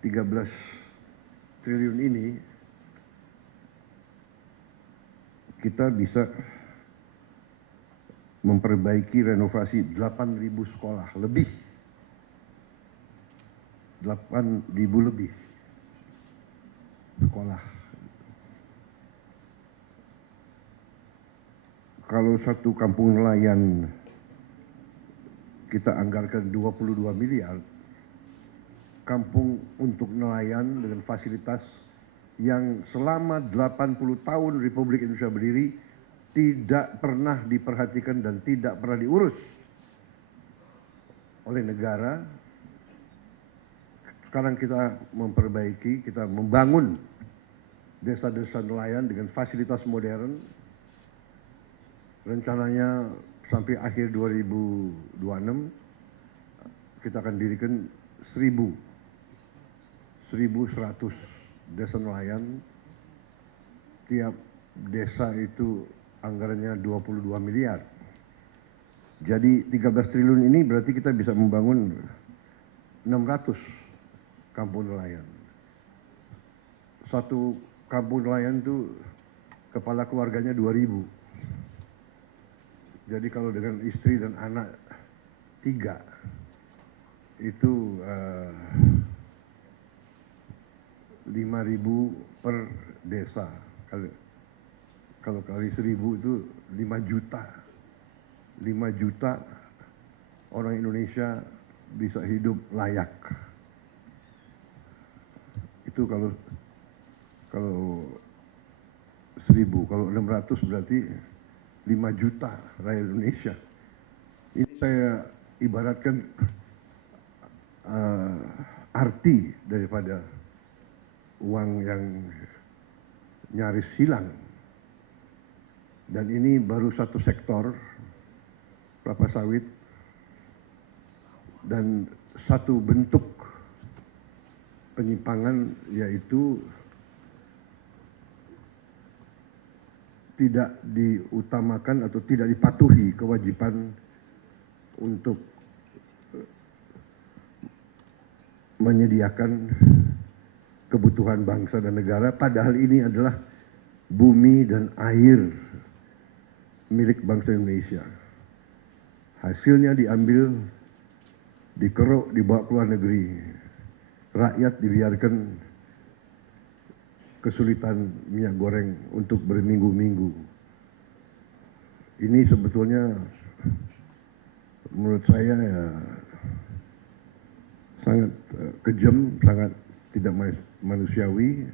13 triliun ini kita bisa memperbaiki renovasi 8.000 sekolah lebih. 8.000 lebih sekolah. Kalau satu kampung nelayan kita anggarkan 22 miliar, kampung untuk nelayan dengan fasilitas yang selama 80 tahun Republik Indonesia berdiri tidak pernah diperhatikan dan tidak pernah diurus oleh negara. Sekarang kita memperbaiki, kita membangun desa-desa nelayan dengan fasilitas modern. Rencananya sampai akhir 2026 kita akan dirikan 1.100 desa nelayan. Tiap desa itu anggarannya 22 miliar. Jadi 13 triliun ini berarti kita bisa membangun 600 kampung nelayan. Satu kampung nelayan itu kepala keluarganya 2.000. Jadi kalau dengan istri dan anak 3 itu 5.000 per desa. Kalau kali 1.000 itu 5 juta. 5 juta orang Indonesia bisa hidup layak. Itu kalau 1.000, kalau 600 berarti 5 juta rakyat Indonesia. Ini saya ibaratkan arti daripada uang yang nyaris hilang. Dan ini baru satu sektor, kelapa sawit, dan satu bentuk penyimpangan, yaitu tidak diutamakan atau tidak dipatuhi kewajiban untuk menyediakan kebutuhan bangsa dan negara, padahal ini adalah bumi dan air milik bangsa Indonesia. Hasilnya diambil, dikeruk, dibawa ke luar negeri. Rakyat dibiarkan kesulitan minyak goreng untuk berminggu-minggu. Ini sebetulnya menurut saya ya sangat kejam, sangat tidak manusiawi.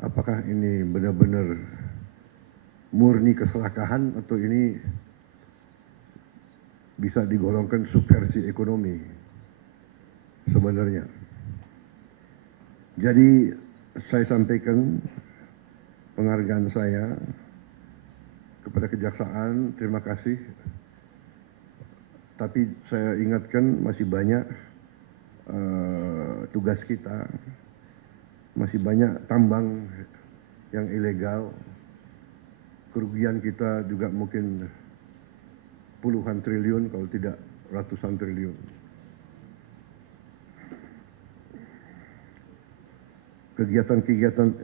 Apakah ini benar-benar murni keserakahan atau ini bisa digolongkan subversi ekonomi sebenarnya? Jadi saya sampaikan penghargaan saya kepada Kejaksaan, terima kasih. Tapi saya ingatkan masih banyak tugas kita, masih banyak tambang yang ilegal. Kerugian kita juga mungkin puluhan triliun kalau tidak ratusan triliun. Kegiatan-kegiatan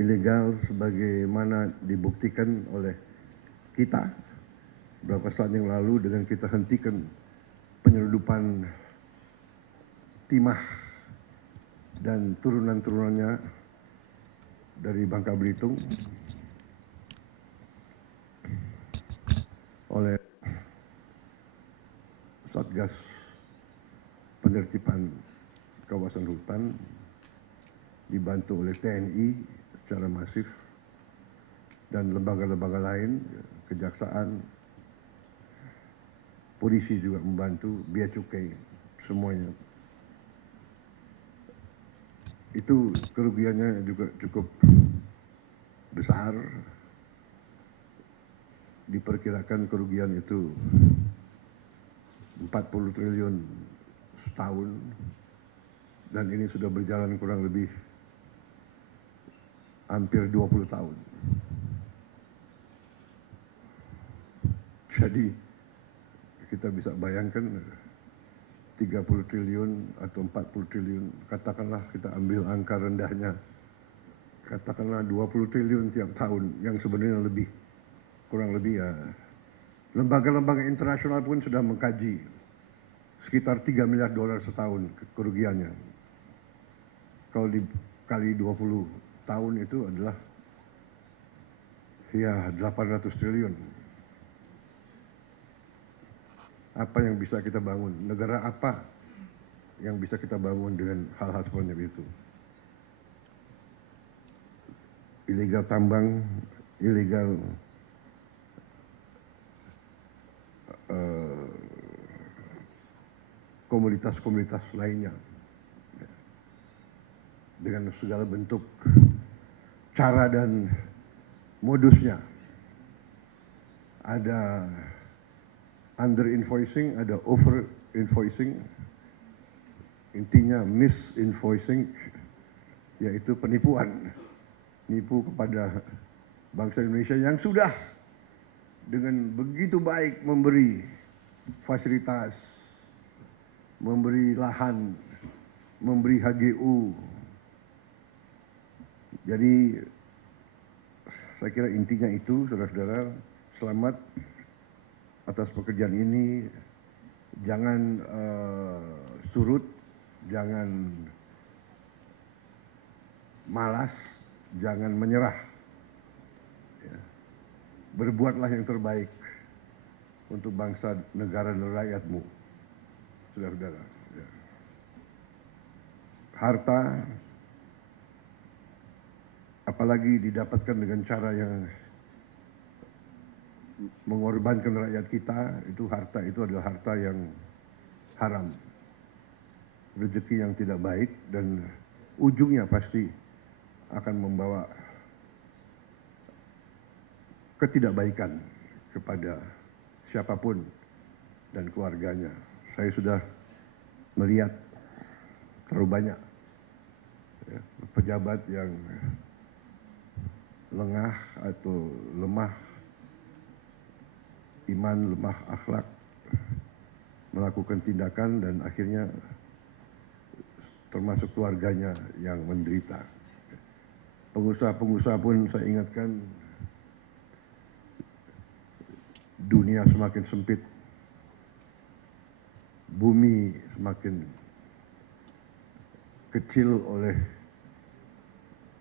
ilegal sebagaimana dibuktikan oleh kita beberapa saat yang lalu dengan kita hentikan penyelundupan timah dan turunan-turunannya dari Bangka Belitung oleh Satgas Penertiban Kawasan Hutan, dibantu oleh TNI secara masif dan lembaga-lembaga lain, kejaksaan, polisi juga membantu, bea cukai, semuanya. Itu kerugiannya juga cukup besar. Diperkirakan kerugian itu 40 triliun setahun, dan ini sudah berjalan kurang lebih hampir 20 tahun. Jadi kita bisa bayangkan 30 triliun atau 40 triliun, katakanlah kita ambil angka rendahnya, katakanlah 20 triliun tiap tahun, yang sebenarnya lebih, kurang lebih ya. Lembaga-lembaga internasional pun sudah mengkaji sekitar 3 miliar dolar setahun kerugiannya. Kalau dikali 20 tahun itu adalah ya 800 triliun. Apa yang bisa kita bangun? Negara apa yang bisa kita bangun dengan hal-hal seperti itu? Ilegal tambang, ilegal komunitas-komunitas lainnya, dengan segala bentuk cara dan modusnya. Ada under invoicing, ada over invoicing, intinya misinvoicing, yaitu penipuan, nipu kepada bangsa Indonesia yang sudah dengan begitu baik memberi fasilitas, memberi lahan, memberi HGU. Jadi saya kira intinya itu, saudara-saudara, selamat atas pekerjaan ini. Jangan surut, jangan malas, jangan menyerah. Ya. Berbuatlah yang terbaik untuk bangsa, negara, dan rakyatmu, saudara-saudara. Ya. Harta, apalagi didapatkan dengan cara yang mengorbankan rakyat kita, itu harta itu adalah harta yang haram, rezeki yang tidak baik, dan ujungnya pasti akan membawa ketidakbaikan kepada siapapun dan keluarganya. Saya sudah melihat terlalu banyak ya, pejabat yang lengah atau lemah iman, lemah akhlak, melakukan tindakan dan akhirnya termasuk keluarganya yang menderita. Pengusaha-pengusaha pun saya ingatkan, dunia semakin sempit, bumi semakin kecil oleh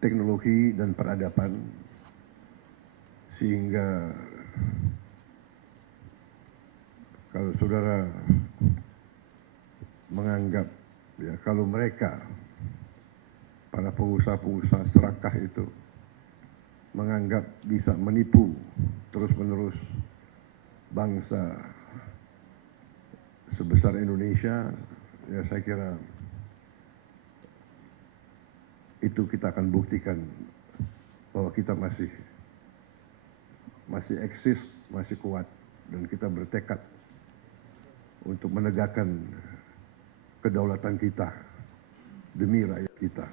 teknologi dan peradaban, sehingga kalau saudara menganggap ya kalau mereka para pengusaha-pengusaha serakah itu menganggap bisa menipu terus-menerus bangsa sebesar Indonesia, ya saya kira itu kita akan buktikan bahwa kita masih eksis, masih kuat, dan kita bertekad untuk menegakkan kedaulatan kita demi rakyat kita.